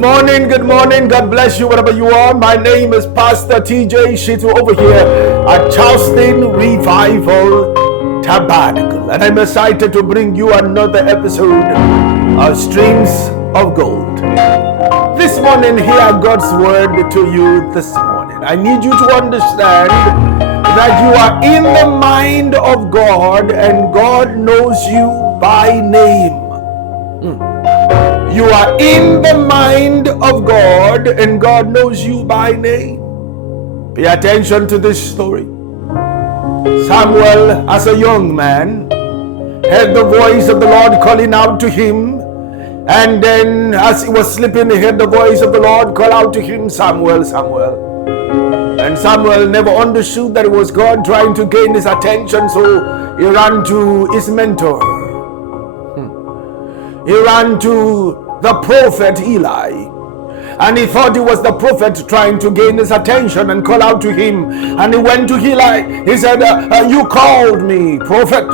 morning, good morning. God bless you wherever you are. My name is Pastor TJ Shitu over here at Charleston Revival Tabernacle. And I'm excited to bring you another episode of Streams of Gold. This morning, hear God's word to you this morning. I need you to understand that you are in the mind of God and God knows you by name. You are in the mind of God and God knows you by name. Pay attention to this story. Samuel, as a young man, heard the voice of the Lord calling out to him. And then as he was sleeping, he heard the voice of the Lord call out to him, Samuel, Samuel. And Samuel never understood that it was God trying to gain his attention, so he ran to his mentor. He ran to the prophet Eli, and he thought it was the prophet trying to gain his attention and call out to him. And he went to Eli. He said, you called me, prophet.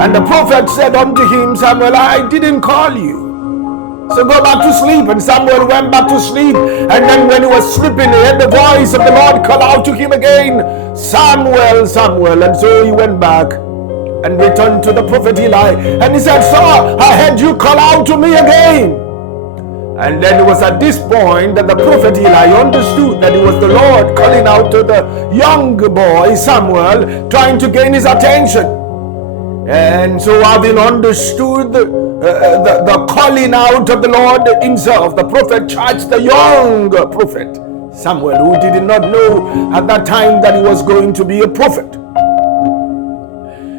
And the prophet said unto him, Samuel, I didn't call you, so go back to sleep. And Samuel went back to sleep, and then when he was sleeping, he heard the voice of the Lord call out to him again, Samuel, Samuel. And so he went back and returned to the prophet Eli, and he said, Sir, I heard you call out to me again. And then it was at this point that the prophet Eli understood that it was the Lord calling out to the young boy Samuel, trying to gain his attention. And so, having understood the calling out of the Lord himself, the prophet charged the young prophet Samuel, who did not know at that time that he was going to be a prophet.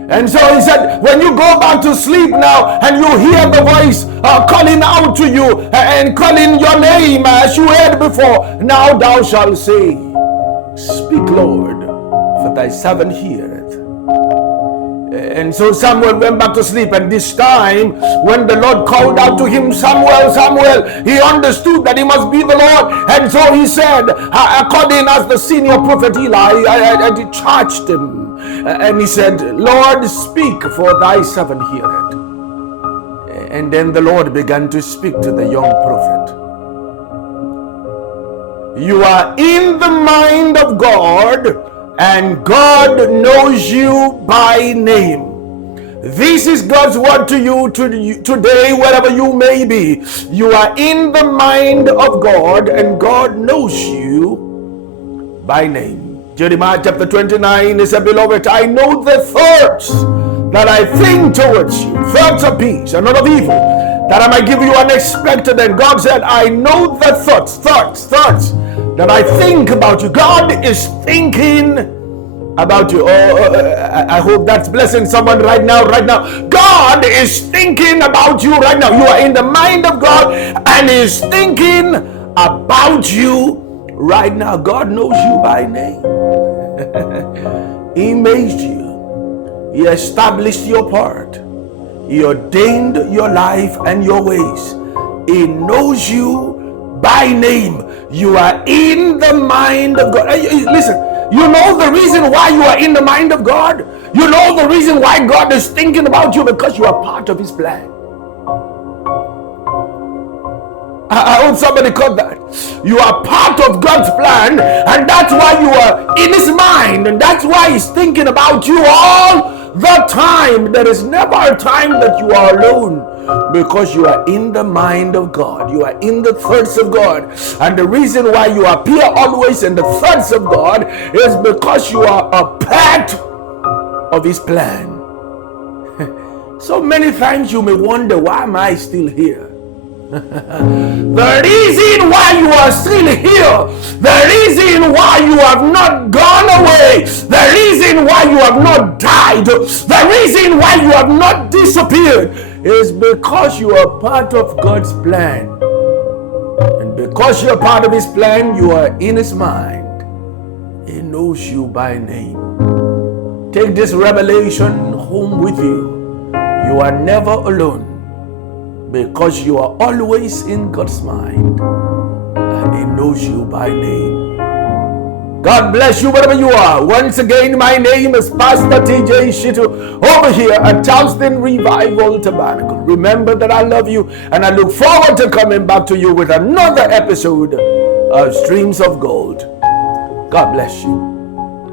And so he said, when you go back to sleep now and you hear the voice calling out to you and calling your name as you heard before, now thou shalt say, Speak, Lord, for thy servant heareth. And so Samuel went back to sleep, and this time when the Lord called out to him, Samuel, Samuel, he understood that he must be the Lord. And so he said, according as the senior prophet Eli, I charged him. And he said, Lord, speak, for thy servant heareth. And then the Lord began to speak to the young prophet. You are in the mind of God, and God knows you by name. This is God's word to you today, wherever you may be. You are in the mind of God, and God knows you by name. Jeremiah chapter 29 is, Beloved, I know the thoughts that I think towards you, thoughts of peace and not of evil, that I might give you unexpected. And God said, I know the thoughts that I think about you. God is thinking about you. I hope that's blessing someone right now. God is thinking about you right now. You are in the mind of God, and He's thinking about you right now. God knows you by name. He made you. He established your part. He ordained your life and your ways. He knows you by name. You are in the mind of God. Listen, you know the reason why you are in the mind of God? You know the reason why God is thinking about you? Because you are part of His plan. I hope somebody caught that. You are part of God's plan, and that's why you are in His mind, and that's why He's thinking about you all the time. There is never a time that you are alone, because you are in the mind of God. You are in the thoughts of God. And the reason why you appear always in the thoughts of God is because you are a part of His plan. So many times you may wonder, why am I still here? The reason why you are still here, the reason why you have not gone away, the reason why you have not died, the reason why you have not disappeared is because you are part of God's plan. And because you are part of His plan, you are in His mind. He knows you by name. Take this revelation home with you. You are never alone, because you are always in God's mind, and He knows you by name. God bless you wherever you are. Once again, my name is Pastor TJ Shitu over here at Charleston Revival Tabernacle. Remember that I love you and I look forward to coming back to you with another episode of Streams of Gold. God bless you.